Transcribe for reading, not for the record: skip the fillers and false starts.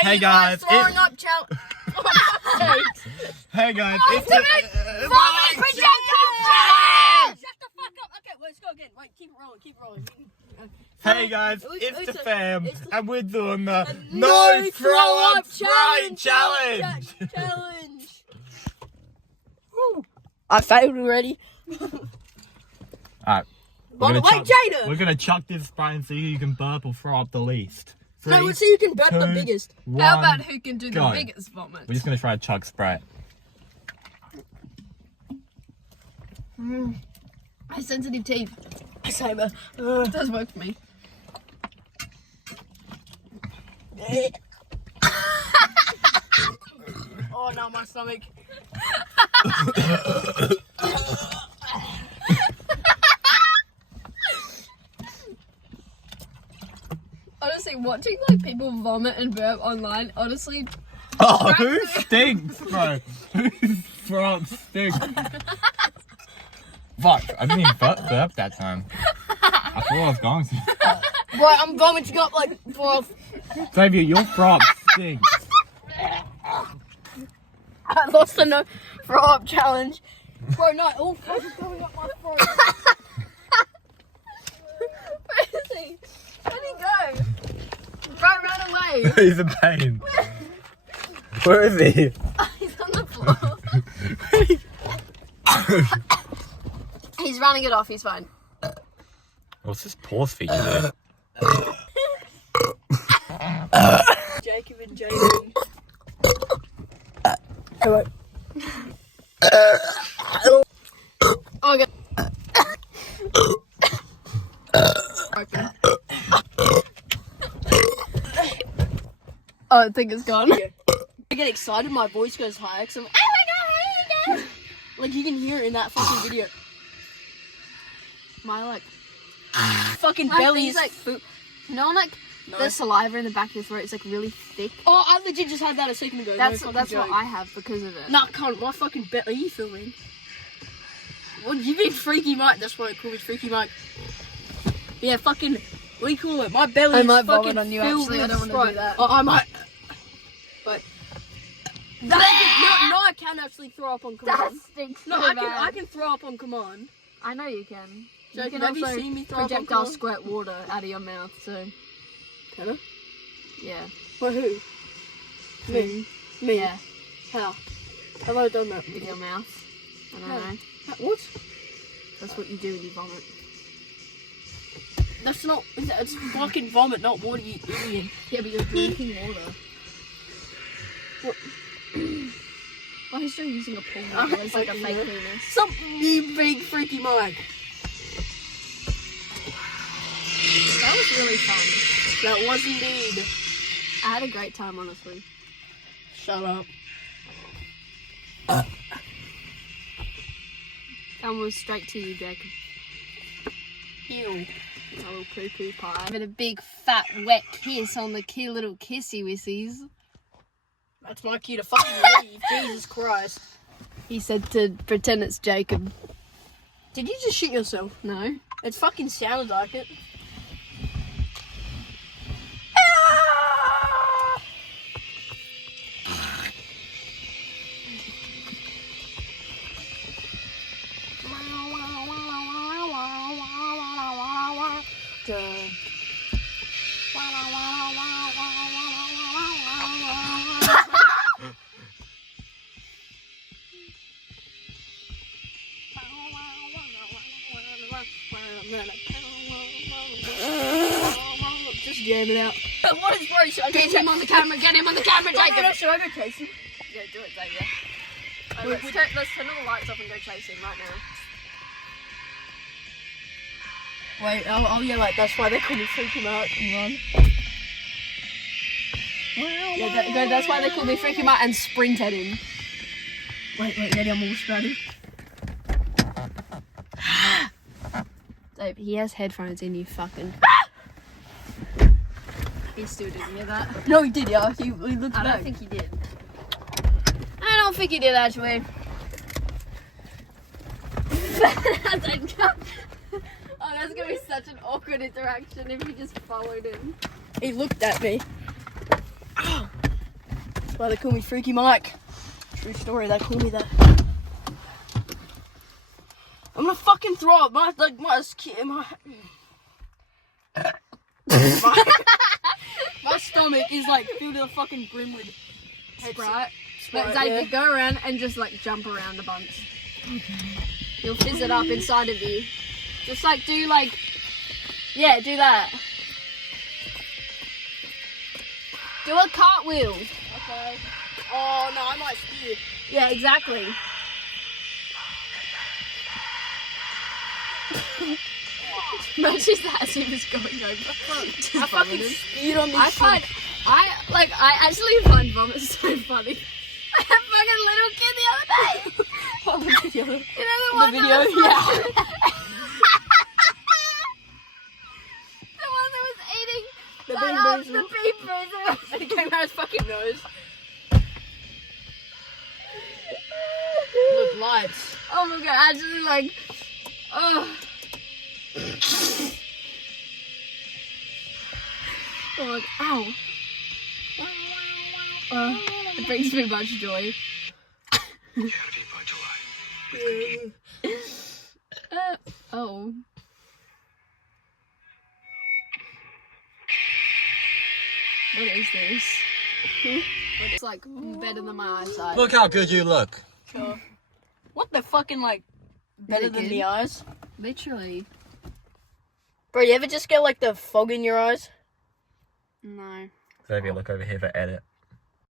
Hey guys, throwing up challenge. Hey guys, Ultimate vomit projectile challenge. Shut the fuck up. Okay, let's go again. Wait, keep rolling. Hey guys, it's the fam, and we're doing the No throw up Sprite challenge. challenge. Woo. I failed already. Alright. Jada. We're gonna chuck this Sprite and see who you can burp or throw up the least. No, let's see who can burp the 2, biggest. 1, How about who can do go. the biggest vomit? We're just gonna try to chug Sprite. My sensitive teeth. Same. It does work for me. Oh no, my stomach. Honestly, watching like people vomit and burp online, honestly, Oh, who stinks, bro? Who's throw up stinks? Fuck, I didn't even burp that time. I thought I was going to. Bro, I'm vomiting up like 12. Xavier, your throw up stinks. I lost the no throw up challenge. Bro, no, all fuck is going up my throat. where is he? Where'd he go? Right, ran away. He's in pain. Where is he? He's on the floor. He's running it off. He's fine. What's this pause feature there? Jacob and Jada. Hello. Oh, okay. Okay. Oh, I think it's gone. I get excited, my voice goes high. Cause I'm like, oh my god, like you can hear it in that fucking video. My like Fucking my belly thing's is like food. You know, like the saliva in the back of your throat is like really thick. Oh, I legit just had that a second ago. That's no what joke. I have because of it. Nah, can't. My fucking belly. Are you filming? What you mean, Freaky Mike? That's what I call it, Freaky Mike. Yeah, fucking. What do you call it? My belly I is might fucking vomit on you, filled actually. I with don't wanna Sprite. do that. Oh, I might. But. No, I can actually throw up on command. That stinks No, so I bad. can throw up on command. I know you can. So You can have you also seen me throw up on projectile command? squirt water out of your mouth. So Can I? yeah. But who? Me. Me. Yeah. How? Have I done that? With your mouth. I don't No. know. What? That's what you do when you vomit. That's not. It's fucking vomit, not water, you idiot. Yeah, but you're drinking water. What? Why is she using a pool noodle? It's like a fake penis. Some you big Freaky Mike. That was really fun. That was indeed. I had a great time, honestly. Shut up. That was straight to you, Jacob. Ew. A little poo-poo pie. But a big, fat, wet kiss on the cute little kissy wissies. That's my cue to fucking leave. Jesus Christ. He said to pretend it's Jacob. Did you just shit yourself? No. It fucking sounded like it. Just jam it out. What is Brody? Get him on the camera, Jacob! Should I go chase him? Yeah, do it, Xavier. Oh, Wait, let's turn all the lights off and go chase him right now. Wait, I'll yell like that's why they call me Freaky Mike and run. Yeah, that's why they call me Freaky Mike and sprint at him. Wait, ready? I'm all ready. Dave, he has headphones in, you fucking... He still didn't hear that. No, he did, yeah. He looked I back. don't think he did. I don't think he did, actually. Oh, that's gonna be such an awkward interaction if you just followed him. He looked at me. why they call me Freaky Mike. True story, they call me that. I'm gonna fucking throw up. My stomach is like filled to the fucking brim with Sprite. Sprite, But Xavier, yeah. go around and just like jump around a bunch. Okay. You'll fizz it up inside of you. Just like do like, yeah, do that. Do a cartwheel. Okay. Oh no, I might steer. Yeah, exactly. Imagine that as he was going over. I fucking speed on this shit. I actually find vomit so funny. I had fucking little kid the other day. Oh, the video. You know the one video, that was yeah. The one that was eating The that bean up, boozle. the bean boozle. And it came out his fucking nose. Look, lights. Oh my god, actually like, oh. Oh my, ow. It brings me much joy. Oh. What is this? It's like better than my eyesight. Look how good you look. Sure. What the fucking like better it than good? the eyes? Literally. Bro, you ever just get like the fog in your eyes? No. Xavier, look over here for edit.